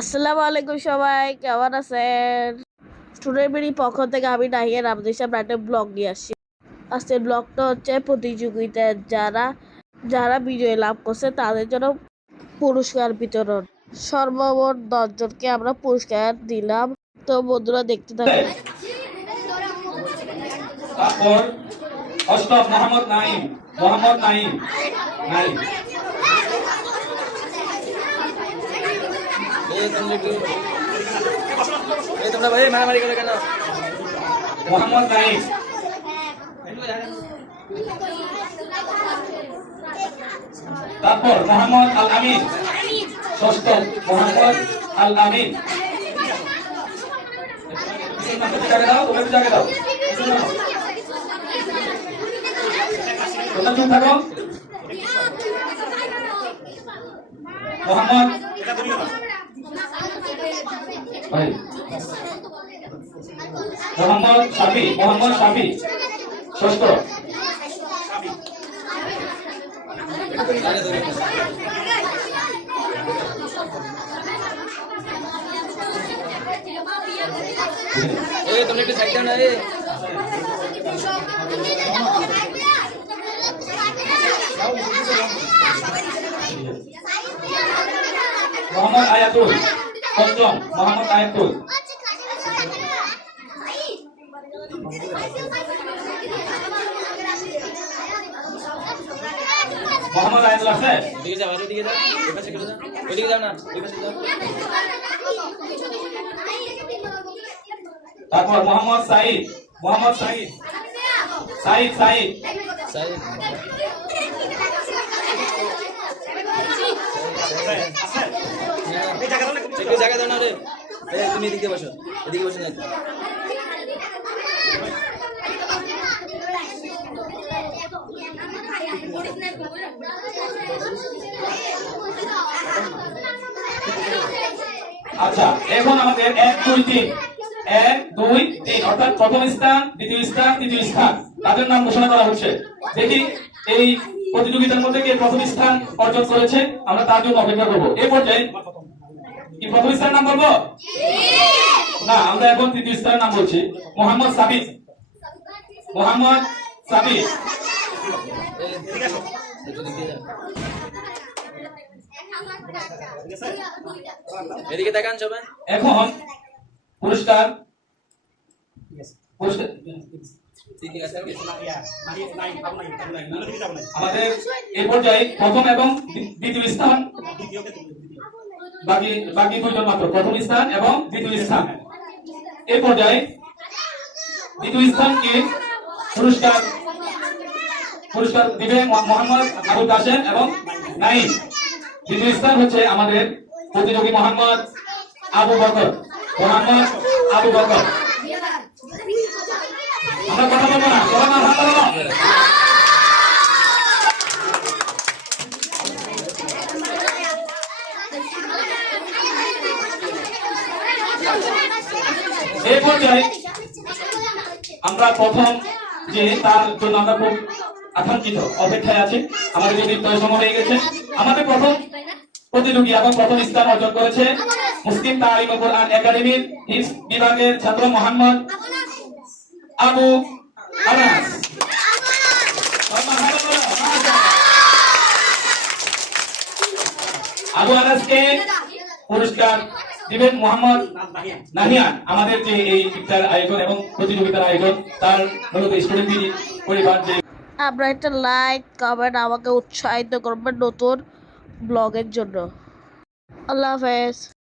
আসসালামু আলাইকুম সবাই, কেমন আছেন? স্টুডেন্ট বিডির পক্ষ থেকে আমি নাহিয়ান আপনাদের সামনে একটা ব্লগ নিয়ে আসছি। আজকের ব্লগটা হচ্ছে প্রতিযোগিতায় যারা যারা বিজয় লাভ করছে তাদের জন্য পুরস্কার বিতরণ। সর্বমোট 10 জনকে আমরা পুরস্কার দিলাম। তো বন্ধুরা দেখতে থাকুন। তারপর অষ্টম মোহাম্মদ নাইম নাইম তোমরা ভাই মারামারি করে কেন? মোহাম্মদ নাইম। তারপর মোহাম্মদ আল আমিন, ষষ্ঠ মোহাম্মদ আল আমিন। জায়গা দাও, তোমরা জায়গা দাও, তোমরা চুপ থাকো। মোহাম্মদ ভাই মোহাম্মদ শাফি ষষ্ঠ। তোমরা একটু সাইড দাও না। মোহাম্মদ আয়াতুল, পঞ্চম মোহাম্মদ আয়াতুল। মোহাম্মদ আয়াতুল আছে? ওদিকে যাও, ওদিকে যাও, ওই পাশে করে যাও, ওদিকে যাও না, ওই পাশে যাও। তারপর মোহাম্মদ সাইদ, সাইদ। একটু জায়গা দাও না রে। তুমি এদিকে বসো, এদিকে বসো না। আচ্ছা, এখন আমাদের 1 2 3 1 2 3 অর্থাৎ প্রথম স্থান, দ্বিতীয় স্থান, তৃতীয় স্থান তাদের নাম ঘোষণা করা হচ্ছে। দেখি এই প্রতিযোগিতার মধ্যে কে প্রথম স্থান অর্জন করেছে, আমরা তার জন্য অপেক্ষা করব। এই পর্যায়ে কি প্রথম স্থানের নাম বলবো? না, আমরা এখন তৃতীয় স্থানের নাম বলছি। মোহাম্মদ সাবিত, এদিকে তাকান সবাই। এখন পুরস্কার আমাদের এই পর্যায়ে প্রথম এবং দ্বিতীয় স্থান, বাকি দুইজন মাত্র, প্রথম স্থান এবং দ্বিতীয় স্থান। এই পর্যায়ে দ্বিতীয় স্থানকে পুরস্কার দিবে মোহাম্মদ আবুল কাসেম এবং নাইম। দ্বিতীয় স্থান হচ্ছে আমাদের প্রতিযোগী মোহাম্মদ আবু বকর। আমরা কথা বলবো না, সবাই না হাত তালো। এই পর্যায়ে আমরা প্রথম যে তার জন্য আমরা খুব আকাঙ্ক্ষিত অপেক্ষায় আছি। আমাদের যদি সময় হয়ে গেছে, আমাদের প্রথম প্রতিযোগী এবং প্রথম স্থান অর্জন করেছে মুসলিম তালিম ও কোরআন একাডেমির হিফজ বিভাগের ছাত্র মোহাম্মদ আবু আনাস। আবু আনাসকে পুরস্কার দিবেন মোহাম্মদ নাহিয়ান। আমাদের যে এই ইফতার আয়োজন এবং প্রতিযোগিতার আয়োজন তার মূলত স্টুডেন্ট পরিবার যে আমরা একটা লাইক কমেন্ট আমাকে উৎসাহিত করবেন নতুন ব্লগের জন্য। আল্লাহ হাফেজ।